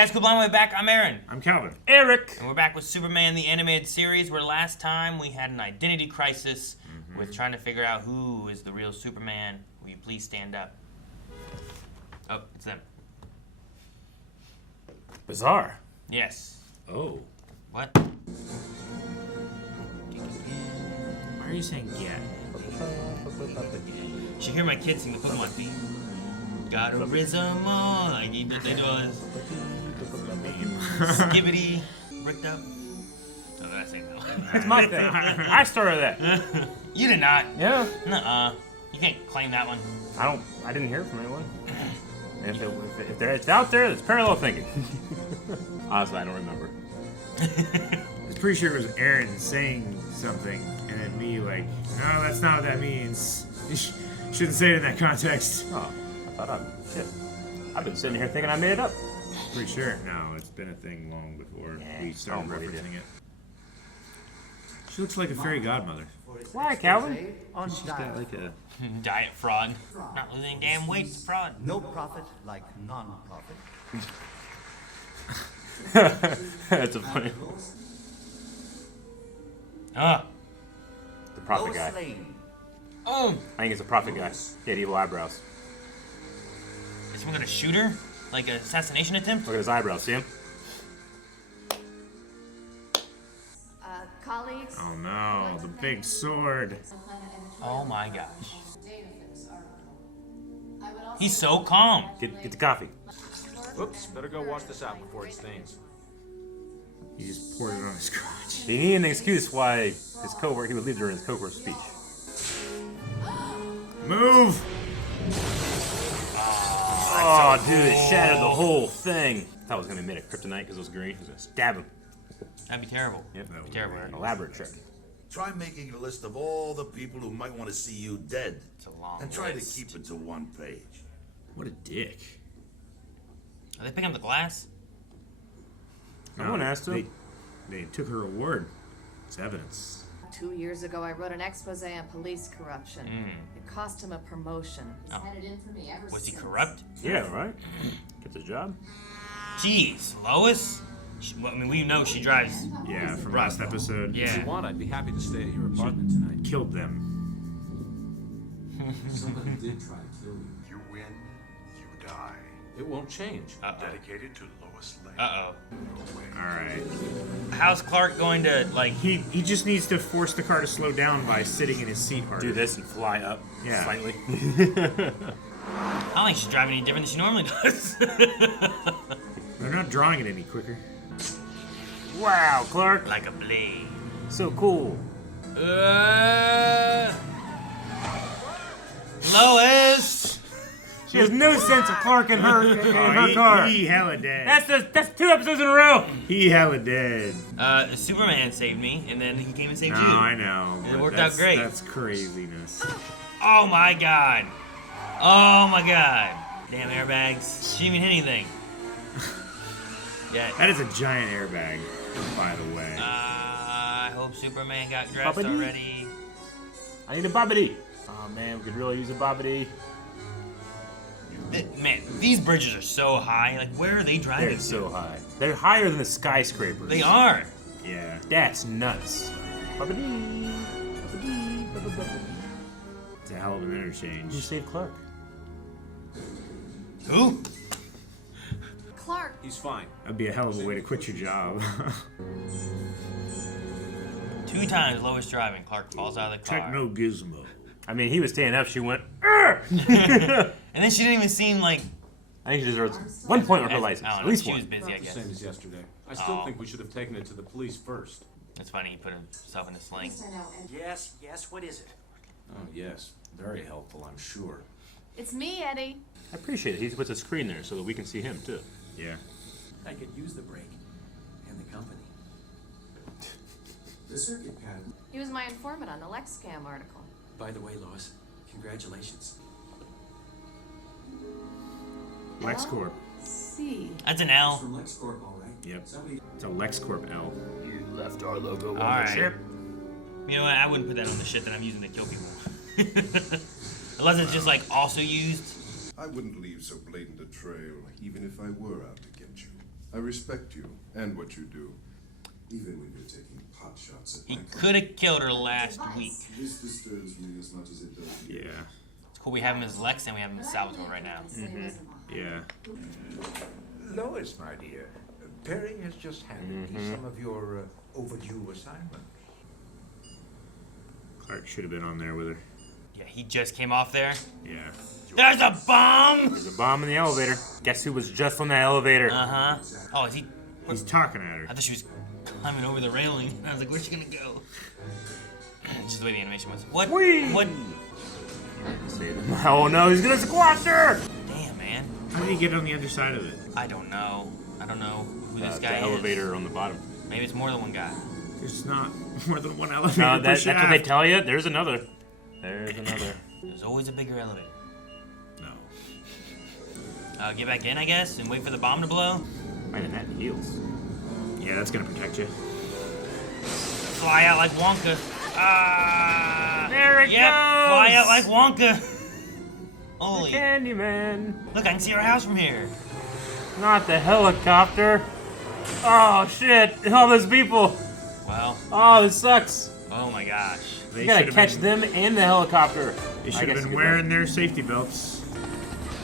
guys, cool, way back. I'm Aaron. I'm Calvin. Eric. And we're back with Superman, the animated series, where last time we had an identity crisis with trying to figure out who is the real Superman. Will you please stand up? Oh, it's them. Bizarre. Yes. Oh. What? Why are you saying yeah? You should hear my kids sing the Pokemon theme. Got a rhythm on. I need what that was. Skibbity. Bricked up. Oh, that's ain't that. That's my thing. I started that. You did not. Yeah. Nuh-uh. You can't claim that one. I didn't hear it from anyone. And if it's out there, it's parallel thinking. Honestly, I don't remember. I was pretty sure it was Aaron saying something, and then me like, no, that's not what that means. You shouldn't say it in that context. Oh, I thought shit. I've been sitting here thinking I made it up. Pretty sure. No, it's been a thing long before we started referencing it. She looks like a fairy godmother. Why, Calvin? She's got like a... Diet fraud. Not losing damn weight, it's fraud. No profit like non-profit. That's a funny. The prophet Lois guy. Lane. Oh! I think it's a prophet guy. He had evil eyebrows. Is someone gonna shoot her? Like an assassination attempt? Look at his eyebrows. See him? Colleagues. Oh no, the big sword. Oh my gosh. He's so calm. Get the coffee. Oops, better go wash this out before it stains. He just poured it on his crotch. He needed an excuse why his coworker, he would leave during his coworker's speech. Move! Oh, dude, it shattered the whole thing. I thought it was going to be made of kryptonite because it was green. He was going to stab him. That'd be terrible. Yep. That'd be terrible. An elaborate trick. Try making a list of all the people who might want to see you dead. It's a long And try list. to keep it to one page. What a dick. Are they picking up the glass? No one asked him. They took her award. It's evidence. 2 years ago, I wrote an expose on police corruption. It cost him a promotion. He's had it in for me ever Was he since. corrupt? Yeah, right? Gets his job. Jeez, Lois? Well, I mean, we know she drives. Yeah, from Right. last episode. If you Yeah. want, I'd be happy to stay at your apartment tonight. Killed them. Somebody did try to kill you. You win, you die. It won't change. Dedicated to Lois Lane. Uh-oh. Alright. How's Clark going to, like... He just needs to force the car to slow down by sitting in his seat harder. Do this and fly up Yeah. slightly. I don't think she's driving any different than she normally does. They're not drawing it any quicker. Wow, Clark. Like a blade. So cool. Lois! She has no sense of Clark in her car. He hella dead. That's 2 episodes in a row. He hella dead. Superman saved me, and then he came and saved No, you. I know. And it but worked out great. That's craziness. Oh my god. Oh my god. Damn airbags. She didn't even hit anything. Yeah. That is a giant airbag, by the way. I hope Superman got dressed Bobbity. already. I need a bobbity. Oh man, we could really use a bobbity. Man, these bridges are so high. Like, where are they driving They're to? so high. They're higher than the skyscrapers. They are. Yeah. That's nuts. Bobbity. It's a hell of an interchange. Who saved Clark? Who? Clark. He's fine. That'd be a hell of a way to quit your job. 2 times Lois driving. Clark falls out of the car. Techno Gizmo. I mean, he was standing up. She went. And And then she didn't even seem like... I think she deserves 1 point on her license. I don't At know. least She one. was busy, I Not the guess. same as yesterday. I still Oh. think we should have taken it to the police first. It's funny, he put himself in the sling. Yes, what is it? Oh, yes. Very helpful, I'm sure. It's me, Eddie. I appreciate it. He puts a screen there so that we can see him too. Yeah. I could use the break. And the company. The circuit pad. He was my informant on the Lex Scam article. By the way, Lois, congratulations. LexCorp. See. That's an It's L. from LexCorp, all right. Yep. Somebody. It's a LexCorp L. You left our logo Alright. You know what? I wouldn't put that on the shit that I'm using to kill people. Unless it's just like also used. I wouldn't leave so blatant a trail, even if I were out to get you. I respect you and what you do. Even when you're taking pot shots at He my could have killed her last week. This disturbs me as much as it does you. Yeah. It's cool we have him as Lex and we have him as Salvatore right now. Yeah. Lois, my dear, Perry has just handed me some of your overdue assignment. Clark should have been on there with her. Yeah, he just came off there. Yeah. There's a bomb! There's a bomb in the elevator. Guess who was just on the elevator? Uh-huh. Oh, is he... He's talking at her. I thought she was climbing over the railing. I was like, where's she gonna go? Just the way the animation was. What? Whee! What? Oh no, he's gonna squash her! Damn, man. How did he get on the other side of it? I don't know. I don't know who this guy the is. elevator on the bottom. Maybe it's more than one guy. There's not more than one elevator No, per that's what they shaft. tell you. There's another. There's another. There's always a bigger elevator. No. Get back in, I guess, and wait for the bomb to blow. Man, that heals. Yeah, that's gonna protect you. Fly out like Wonka. Ah! There it yep, goes! fly out like Wonka. Holy. Candyman. Look, I can see our house from here. Not the helicopter. Oh shit! All those people. Well. Oh, this sucks. Oh my gosh. You gotta catch them and the helicopter. They should have been wearing their safety belts.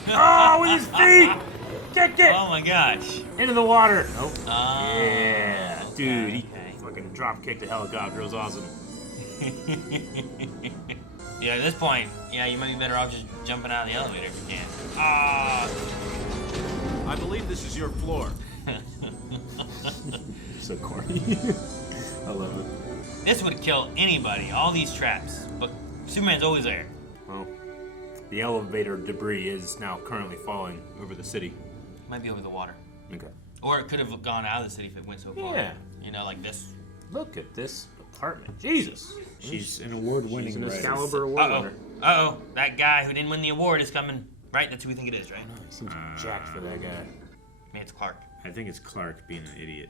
Oh, with his feet! Kick it! Oh my gosh. Into the water. Nope. Oh. Yeah. Okay, Dude, he fucking drop kicked the helicopter. It was awesome. Yeah, at this point, yeah, you might be better off just jumping out of the elevator if you can. Ah. I believe this is your floor. So corny. I love it. This would kill anybody, all these traps. But Superman's always there. Well, the elevator debris is now currently falling over the city. Might be over the water. Okay. Or it could have gone out of the city if it went so far. Yeah. You know, like this. Look at this apartment. Jesus. She's an award-winning She's an writer. Excalibur award Uh-oh. winner. Uh-oh. That guy who didn't win the award is coming. Right? That's who we think it is, right? He seems jacked for that guy. Maybe it's Clark. I think it's Clark being an idiot.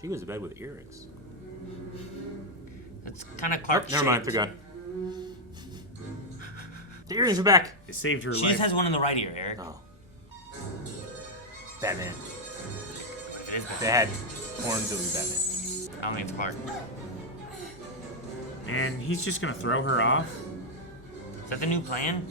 She goes to bed with earrings. That's kind of Clark. Never mind, they're gone. The earrings are back. It saved her She life. just has one in the right ear, Eric. Oh. Batman. What if it is If they had horns, it would be Batman. I don't think it's Clark. And he's just gonna throw her off? Is that the new plan?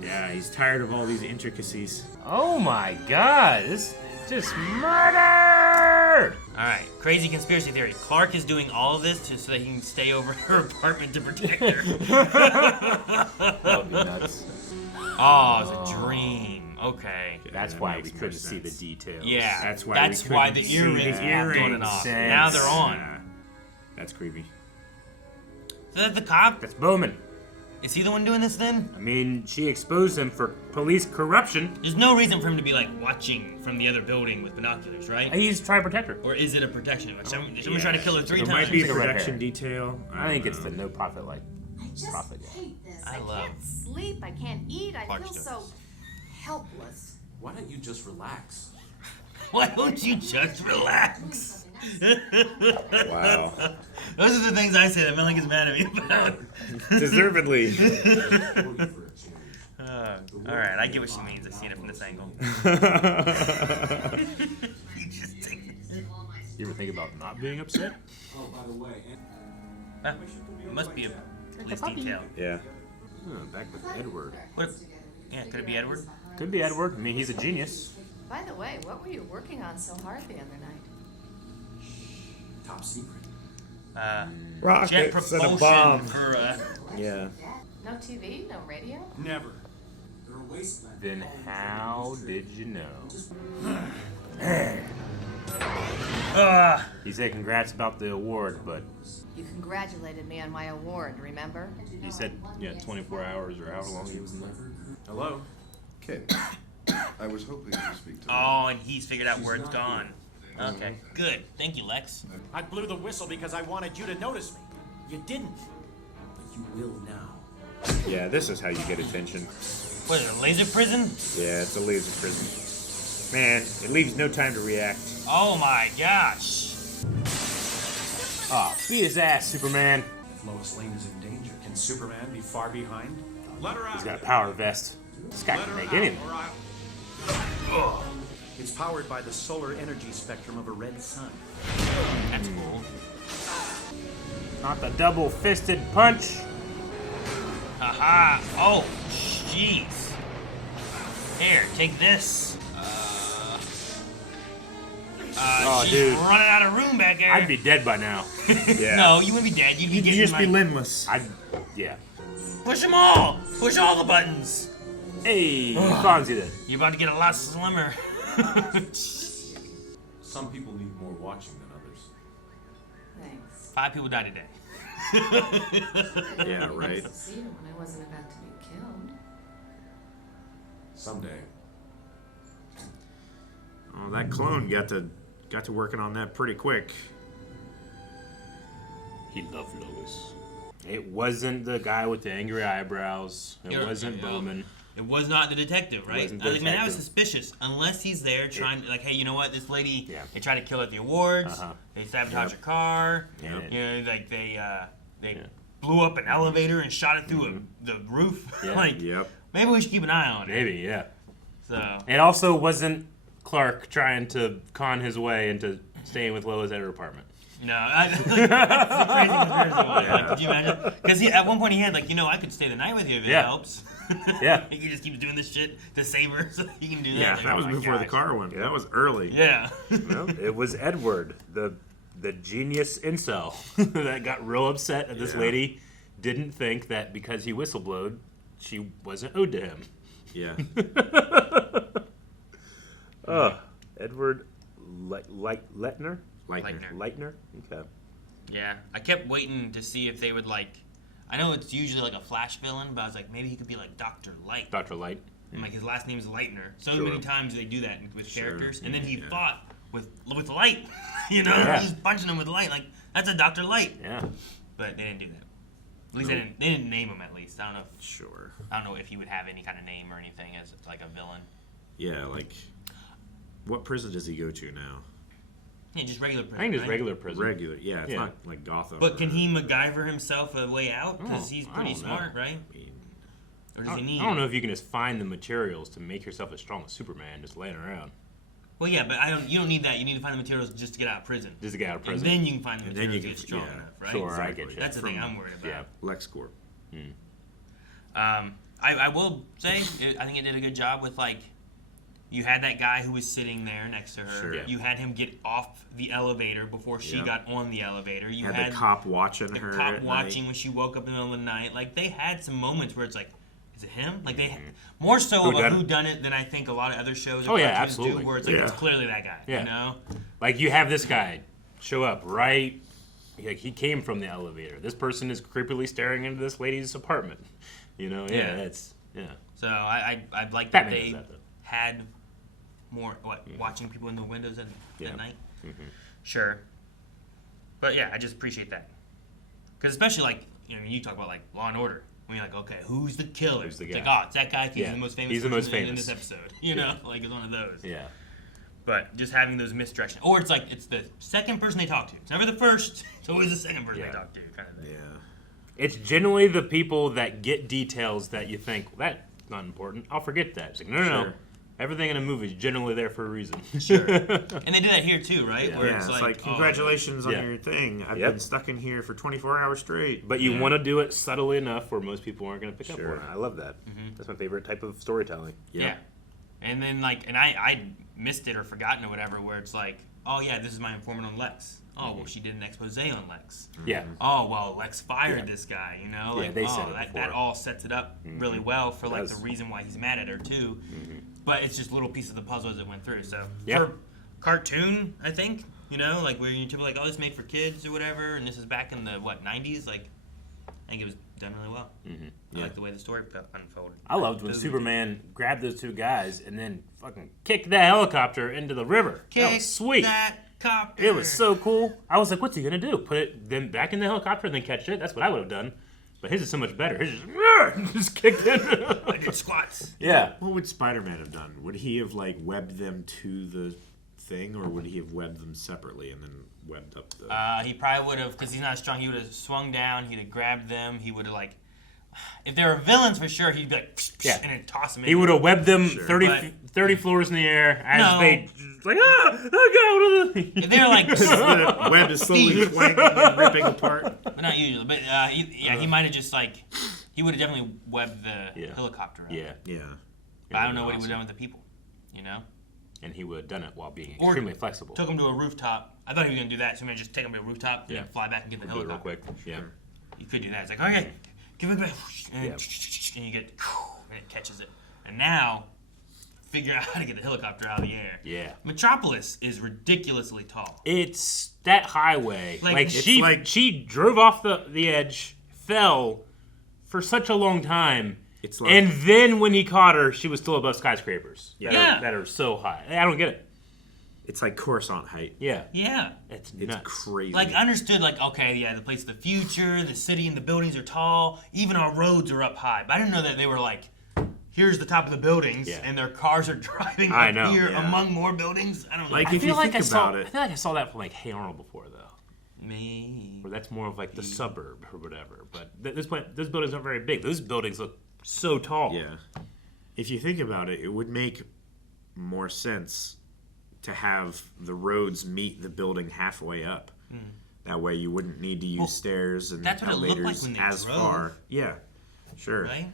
Yeah, he's tired of all these intricacies. Oh my god, this is just murder! Alright, crazy conspiracy theory. Clark is doing all of this just so that he can stay over her apartment to protect her. That would be nuts. Oh, it's a dream. Okay. That's that why makes we more couldn't see the sense. details. Yeah, That's why that's we why couldn't the see earrings the kept on and earrings. off. Sense. Now they're on. Yeah. That's creepy. Is that the cop? That's Bowman. Is he the one doing this then? I mean, she exposed him for police corruption. There's no reason for him to be like watching from the other building with binoculars, right? He's trying to protect her. Or is it a protection? Like someone trying to kill her 3 There times. might be a Like a red production herring. detail. I think don't it's know. the no profit like I just profit. hate this. I I love can't sleep. I can't eat. I Clark's feel doing so this. helpless. Why don't you just relax? Why don't you just relax? Wow. Those are the things I say that Melanie gets mad at me about. Deservedly. Alright, I get what she means. I've seen it from this angle. You just take it. You ever think about not being upset? Oh, by the way, Huh, it must be a police detail. Yeah. Back with Edward. What? Yeah, could it be Edward? Could be Edward. I mean, he's a genius. By the way, what were you working on so hard the other night? Top secret. Jet Rockets and a propulsion bomb. for Yeah. No TV, no radio? Never. they're a wasteland. Then how did you know? He said congrats about the award, but You congratulated me on my award, remember? he said, 24 hours or however long he was in there. Hello? Kate, I was hoping to speak to Oh, and he's figured out where it's gone. Okay, good. Thank you, Lex. I blew the whistle because I wanted you to notice me. You didn't. But you will now. Yeah, this is how you get attention. What is it, a laser prison? Yeah, it's a laser prison. Man, it leaves no time to react. Oh my gosh. Ah, beat his ass, Superman. If Lois Lane is in danger, can Superman be far behind? Let her out. He's got a power vest. This guy can make anything. Or I'll... It's powered by the solar energy spectrum of a red sun. That's cool. Not the double-fisted punch. Haha. Oh, jeez. Here, take this. Oh, she's dude. running out of room back there. I'd be dead by now. Yeah. No, you wouldn't be dead. You'd be You'd getting just be like, limbless. Yeah. push them all. Push all the buttons. Hey, Fonzie then. You're about to get a lot slimmer. Some people need more watching than others. Thanks. 5 people died today. Yeah, right. I succeeded when I wasn't about to be killed. Someday. Oh, that clone got to working on that pretty quick. He loved Lois. It wasn't the guy with the angry eyebrows. It wasn't Bowman. It was not the detective, right? wasn't I the was like, man, that was detective. suspicious. Unless he's there trying to, like, hey, you know what? This lady, Yeah. they tried to kill her at the awards. Uh-huh. They sabotaged her car. Yep. You know, like they Yeah. blew up an elevator and shot it through the roof. Yeah. Like, Yep. maybe we should keep an eye on it. Maybe, yeah. So, It also wasn't Clark trying to con his way into staying with Lois at her apartment. no, that's the crazy conspiracy one. Like, could you imagine? Because at one point he had, like, you know, I could stay the night with you if it Yeah. helps. Yeah. He just keeps doing this shit to save her, so he can do that. Yeah, Like, that oh was my before the gosh. car went. That was early. Yeah. No, it was Edward, the genius incel that got real upset at this Yeah. lady didn't think that because he whistleblowed, she wasn't owed to him. Yeah. Edward Leitner? Leitner. Leitner? Okay. Yeah, I kept waiting to see if they would like. I know it's usually like a Flash villain, but I was like, maybe he could be like Dr. Light. Dr. Light. And like his last name is Leitner. So Sure. many times they do that with Sure, characters, and then he yeah. fought with light. You know, Yeah. he's punching him with light. Like that's a Dr. Light. Yeah. But they didn't do that. At least Nope. they didn't name him. At least I don't know. Sure. I don't know if he would have any kind of name or anything as like a villain. Yeah, like, what prison does he go to now? Yeah, just regular prison. I think it's right? regular prison. Regular. Yeah, it's Yeah. not like Gotham. But can or- he MacGyver himself a way out? Because he's I pretty don't know. smart, right? I mean, Or does he need? I don't know if you can just find the materials to make yourself as strong as Superman just laying around. Well, yeah, but you don't need that. You need to find the materials just to get out of prison. Just to get out of prison. And then you can find the And then materials you to get can- strong yeah, enough, right? Sure, I Exactly. get you. That's the thing From- I'm worried about. Yeah. LexCorp. I will say, I think it did a good job with, like, you had that guy who was sitting there next to her. Sure. Yeah. You had him get off the elevator before she Yep. got on the elevator. You Had the cop watching the her. cop at watching night. when she woke up in the middle of the night. Like, they had some moments where it's like, is it him? Like, they more so of a Whodunit. whodunit than I think a lot of other shows Oh, or yeah, cartoons absolutely. do, where it's like, Yeah. it's clearly that guy, Yeah. you know? Like you have this guy show up right. Like he came from the elevator. This person is creepily staring into this lady's apartment. You know, Yeah. it's So I like that Batman they does that, though. had more watching people in the windows at Yeah. night. Sure, but yeah, I just appreciate that because especially like you talk about like Law and Order when you're like, okay, who's the killer? Who's the It's guy? like, oh, it's that guy. He's Yeah. the most famous. He's the most person in famous. this episode. You know, like it's one of those. yeah. But just having those misdirection, or it's like it's the second person they talk to. It's never the first. It's always the second person Yeah. they talk to, kind of thing. Yeah. It's generally the people that get details that you think that's not important. I'll forget that. It's like no. Sure. Everything in a movie is generally there for a reason. Sure. And they do that here too, right? Yeah. Where Yeah, it's it's like, like, oh, congratulations Yeah. on your thing. I've Yep. been stuck in here for 24 hours straight. But you Yeah. want to do it subtly enough where most people aren't going to pick up Sure. on it. I love that. That's my favorite type of storytelling. Yeah. And then like, and I missed it or forgotten or whatever, where it's like, oh yeah, this is my informant on Lex. Oh well, she did an expose on Lex. Yeah. Oh well, Lex fired Yeah. this guy. You know, Yeah, like they said it that before. all sets it up really well for It like does. the reason why he's mad at her too. But it's just little pieces of the puzzle as it went through. So Yeah. for cartoon, I think like where you typically like, oh, this is made for kids or whatever, and this is back in the 90s. Like, I think it was done really well. I like the way the story unfolded. I loved when Those are Superman grabbed those two guys and then fucking kicked that helicopter into the river. That Kick was sweet. that copter. It was so cool. I was like, what's he gonna do? Put it then back in the helicopter and then catch it? That's what I would have done. But his is so much better. His just kicked in. I did squats. Yeah. What would Spider-Man have done? Would he have like webbed them to the thing, or would he have webbed them separately and then webbed up the? He probably would have, because he's not strong. He would have swung down. He'd have grabbed them. He would have like, If they were villains for sure, he'd be like, Yeah. and then toss them in. He would have webbed them Sure. 30 floors in the air as No. they like, oh god. If they're like, The web is slowly clanking and ripping apart. but not usually. But he might have just like, he would have definitely webbed the Yeah. helicopter. Up. Yeah. Yeah. But I don't know what he would have done with the people. You know. And he would have done it while being Or extremely flexible. Took him to a rooftop. I thought he was gonna do that. So maybe just take him to a rooftop and Yeah. then fly back and get the Do it real helicopter. quick. Yeah. You could do that. It's like, okay, give it back, and, Yeah. and you get, and it catches it. And now, figure out how to get the helicopter out of the air. Yeah. Metropolis is ridiculously tall. It's that highway. Like, it's she like- she drove off the edge, fell for such a long time. It's like And then when he caught her, she was still above skyscrapers. Yeah. That are so high. I don't get it. it's like Coruscant height. Yeah. Yeah. It's It's nuts. crazy. Like, understood, like, okay, yeah, the place of the future, the city and the buildings are tall, even our roads are up high. But I didn't know that they were like, here's the top of the buildings, Yeah. and their cars are driving I up know, here yeah. among more buildings. I don't know. Like, I if feel you like think I saw. about I it, feel like I saw that from like Hey Arnold before though. Me. Where that's more of like the suburb or whatever. But those buildings aren't very big. Those buildings look so tall. yeah. If you think about it, it would make more sense to have the roads meet the building halfway up. That way, you wouldn't need to use stairs and that's what it looked like elevators when they as drove. far. Yeah, sure. Right?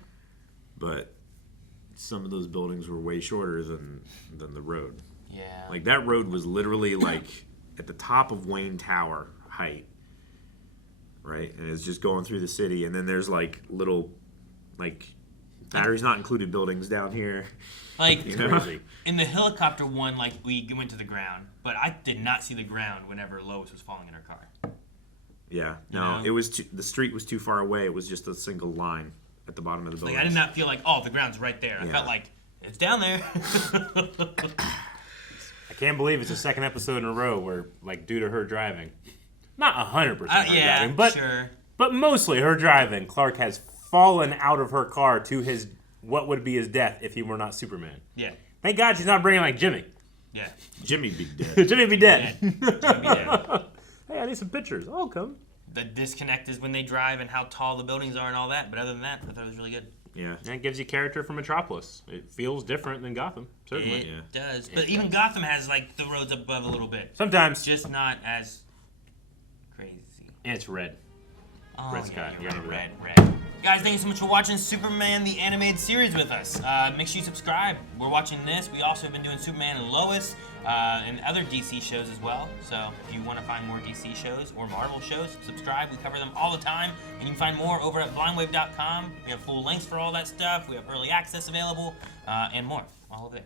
But some of those buildings were way shorter than the road. Yeah. Like that road was literally like at the top of Wayne Tower height, right? And it's just going through the city, and then there's like little, like batteries not included buildings down here. Like, You know? Crazy. in the helicopter one, like, we went to the ground, but I did not see the ground whenever Lois was falling in her car. Yeah, You no, know? it was the street was too far away. It was just a single line at the bottom of the building. Like, I did not feel like, oh, the ground's right there. I Yeah. felt like, it's down there. I can't believe it's the second episode in a row where, like, due to her driving, not 100% her yeah, driving, but sure. but mostly her driving, Clark has fallen out of her car to his what would be his death if he were not Superman. Yeah. Thank God she's not bringing like Jimmy. Yeah. Jimmy be dead. Jimmy be dead. Jimmy be dead. Hey, I need some pictures. I'll come. The disconnect is when they drive and how tall the buildings are and all that. But other than that, I thought it was really good. Yeah, And it gives you character from Metropolis. It feels different than Gotham, certainly. It Yeah. does. But even Gotham has, like, the roads above a little bit. Sometimes. Just not as crazy. And it's red. Oh, Red sky. You're Yeah, right, red. red. Guys, thank you so much for watching Superman the Animated Series with us. Make sure you subscribe. We're watching this. We also have been doing Superman and Lois and other DC shows as well. So if you want to find more DC shows or Marvel shows, subscribe. We cover them all the time. And you can find more over at blindwave.com. We have full links for all that stuff. We have early access available and more. All over there.